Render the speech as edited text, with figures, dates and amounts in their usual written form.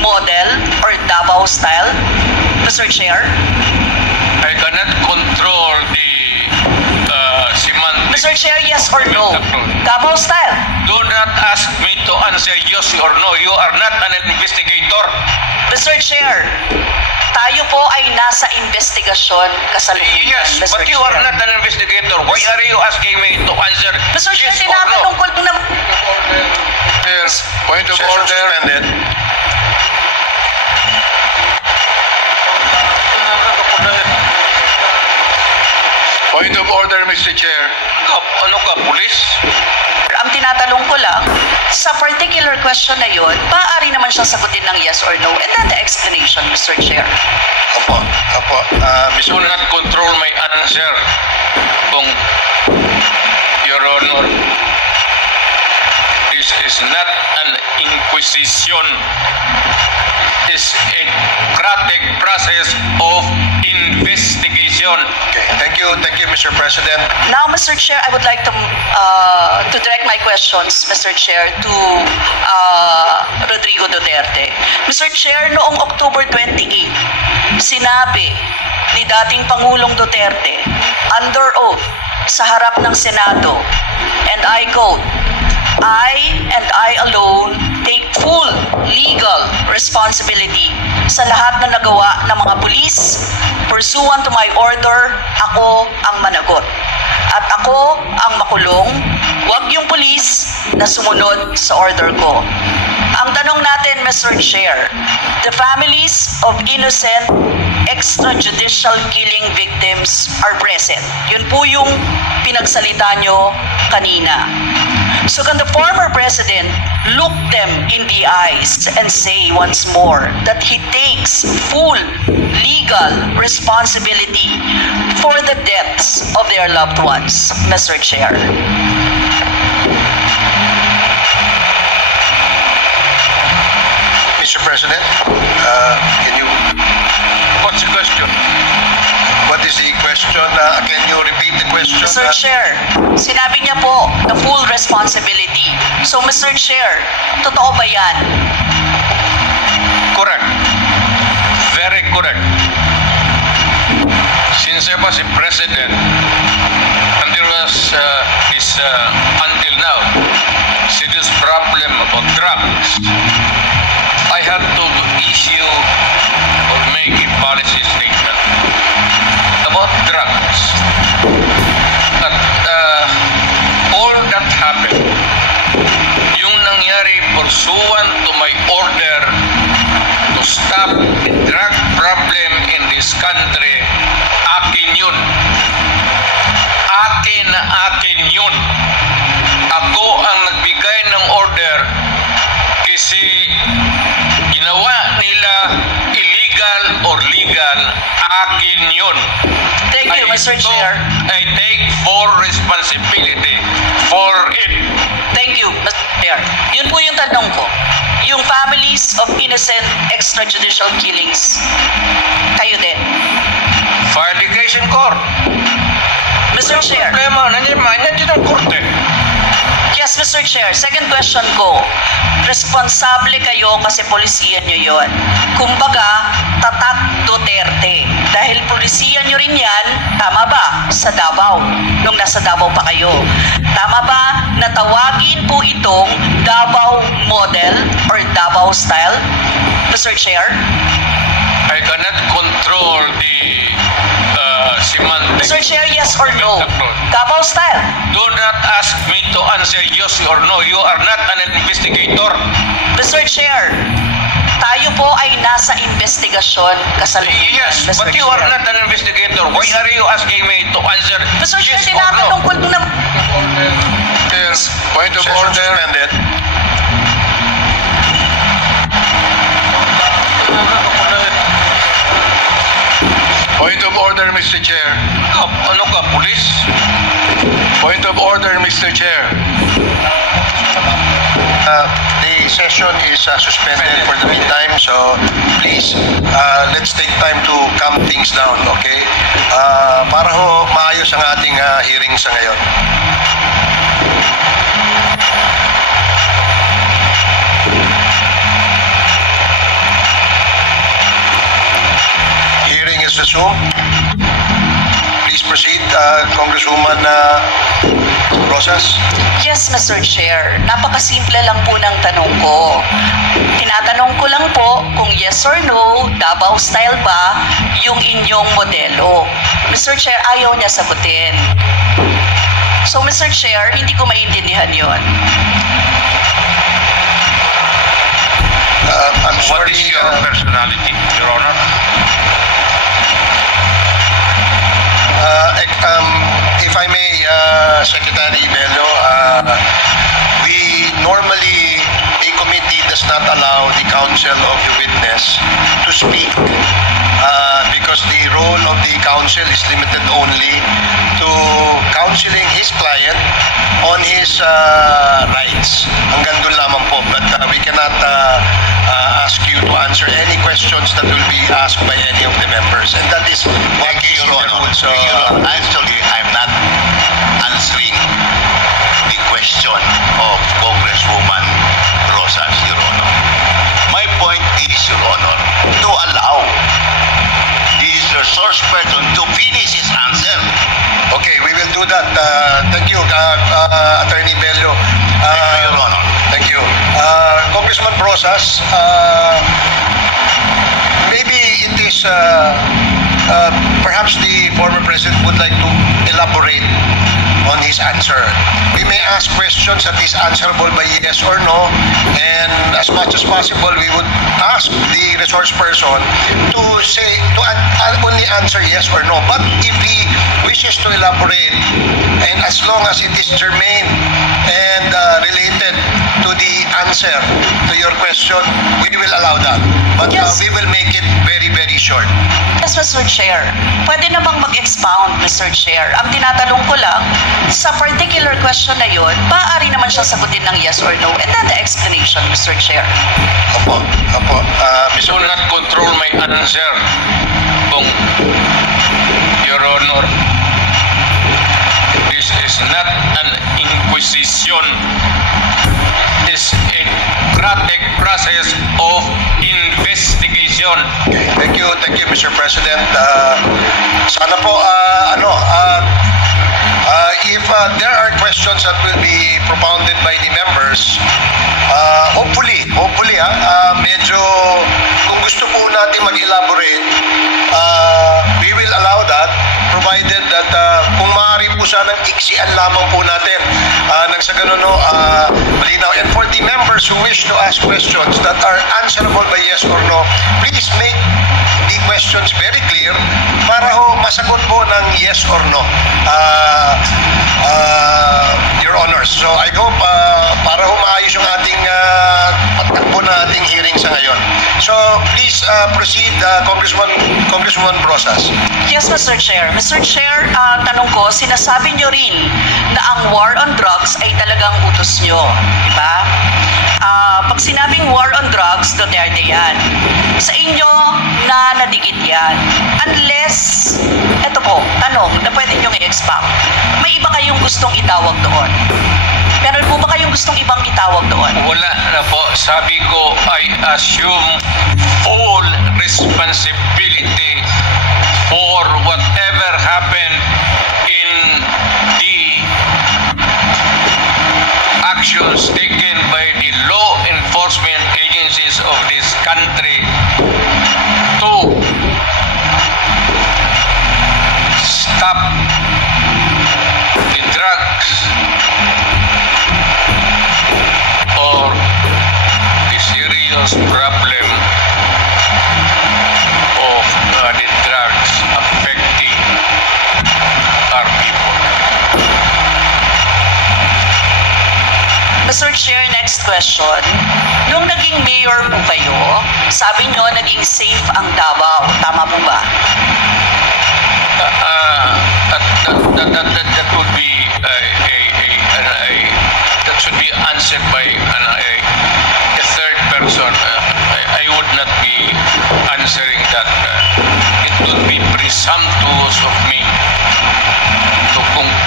model or Davao style, Mr. Chair? I cannot control the semantics. Mr. Chair, yes or no? Davao style. Do not ask me to answer yes or no. You are not an investigator. Mr. Chair, tayo po ay nasa investigasyon kasalukuyan, Yes, Mr. but you Chair. are not an investigator. Why are you asking me to answer Mr. Chair, yes or no? tinatanong ko lang naman. Yes, point of Session order. suspended. Point of order, Mr. Chair. Ano ka, pulis? Ang tinatanong ko lang, sa particular question na yun, maaari naman siyang sagutin ng yes or no, and then the explanation, Mr. Chair. Opo, opo. Do not control my answer. Kung, Your Honor, this is not an inquisition. It's a democratic process of investigation. Okay, thank you, Mr. President. Now, Mr. Chair, I would like to direct my questions, Mr. Chair, to Rodrigo Duterte. Mr. Chair, noong October 28, sinabi ni dating Pangulong Duterte, under oath, sa harap ng Senado, and I quote, I and I alone take full legal responsibility sa lahat na nagawa ng mga pulis. Pursuant to my order, ako ang managot. At ako ang makulong, wag yung pulis na sumunod sa order ko. Ang tanong natin, Mr. Chair, the families of innocent extrajudicial killing victims are present. Yun po yung pinagsalita nyo kanina. So can the former president look them in the eyes and say once more that he takes full legal responsibility for the deaths of their loved ones, Mr. Chair? Mr. President, can you... What's the question? What is the question? Can you repeat the question? Mr. Chair, sinabi niya po the full responsibility. So, Mr. Chair, totoo ba yan? Correct. Very correct. Since I was a president, and there was until now, serious problem about drugs, I had to issue or make a policy statement about drugs. At all that happened, yung nangyari pursuant to my order to stop the drug problem in this country, akin yun. Akin yun. Ako ang nagbigay ng order kasi ginawa nila illegal or legal, akin yun. Thank you, Mr. Chair. I take full responsibility for it. Thank you, Mr. Chair. Yun po yung tanong ko. Yung families of innocent extrajudicial killings, kayo din. File the case in court. Mr. Chair. Problema, nandiyan ang korte. Yes, Mr. Chair. Second question ko. Responsable kayo kasi polisiyan nyo yun. Kumbaga, tatak Duterte. Dahil polisiyan nyo rin yan, tama ba? Sa Davao. Nung nasa Davao pa kayo. Tama ba na tawagin po itong Davao model or Davao style? Mr. Chair? I cannot control the semantics. Mr. Chair, yes or no? Davao style. Do not ask me to answer yes or no. You are not an investigator. Mr. Chair, tayo po ay nasa investigasyon kasalukuyan. Yes, Mr. but you Chair. are not an investigator. Why are you asking me to answer Mr. Chair, yes or tinatanong no? ko lang naman. Yes, point of Session order. suspended. Point of order, Mr. Chair. Ano ka, pulis? Point of order, Mr. Chair. The session is suspended for the meantime, so please, let's take time to calm things down, okay? Para ho maayos ang ating hearing sa ngayon. resume. Please proceed, Congresswoman Rosas. Yes, Mr. Chair. Napakasimple lang po ng tanong ko. Tinatanong ko lang po kung yes or no, Davao style ba yung inyong modelo. Mr. Chair, ayaw niya sagutin. So, Mr. Chair, hindi ko maintindihan yon. I'm What sorry, is your personality, Your Honor? If I may, Secretary Bello, we normally, a committee does not allow the counsel of the witness to speak because the role of the counsel is limited only to counseling his client on his rights. Hanggang doon lamang po. But we cannot ask you to answer any questions that will be asked by any of the members. And that is what is Your Honor. so, Actually, I'm not answering the question of Congresswoman Rosas, Your Honor. My point is, Your Honor, to allow the resource person to finish his answer. okay, we will do that. Thank you, Attorney Bello. Thank you, Your Honor. Thank you. Congressman Rosas, maybe it is perhaps the former president would like to elaborate on his answer. We may ask questions that is answerable by yes or no, and as much as possible, we would ask the resource person to say, to only answer yes or no. But if he wishes to elaborate, and as long as it is germane and related to the answer to your question, we will allow that. But Yes. we will make it very, very short. Yes, Mr. Chair. Pwede namang mag-expound, Mr. Chair. Ang tinatanong ko lang, sa particular question na yun, maaari naman siya sagutin ng yes or no. And then the explanation, Mr. Chair. Opo, opo. Do not control my answer, Your Honor. This is not an inquisition. It's a democratic process of investigation. Thank you, Mr. President. Sana po, if there are questions that will be propounded by the members, hopefully, medyo, kung gusto po natin mag-elaborate, we will allow that, provided that kung maaari po sanang iksian lamang po natin, nang sa ganun, malinaw. And for the members who wish to ask questions that are answerable by yes or no, please make the questions very clear para masagot po ng yes or no, Your Honors. So I hope para maayos yung ating patakbo na ating hearing sa ngayon. So please proceed, Congresswoman Rosas. Yes, Mr. Chair. Mr. Chair, tanong ko, sinasabi nyo rin na ang war on drugs ay talagang utos nyo. Diba? Pag sinabing war on drugs, Duterte yan. Sa inyo, na nadikit yan. Unless, eto po, tanong na pwede nyo i-expound. May iba kayong gustong itawag doon? Meron po ba kayong gustong ibang itawag doon? Wala na po. Sabi ko, I assume full responsibility for whatever happened in the actions taken by the law enforcement agencies of this country to stop the drugs or the serious problem of the drugs affecting our people. Mr. Chair, next question. Nung naging mayor po kayo, sabi nyo naging safe ang Davao. Tama po ba? That would be that should be answered by a third person. I would not be answering that. It would be presumptuous of me to conclude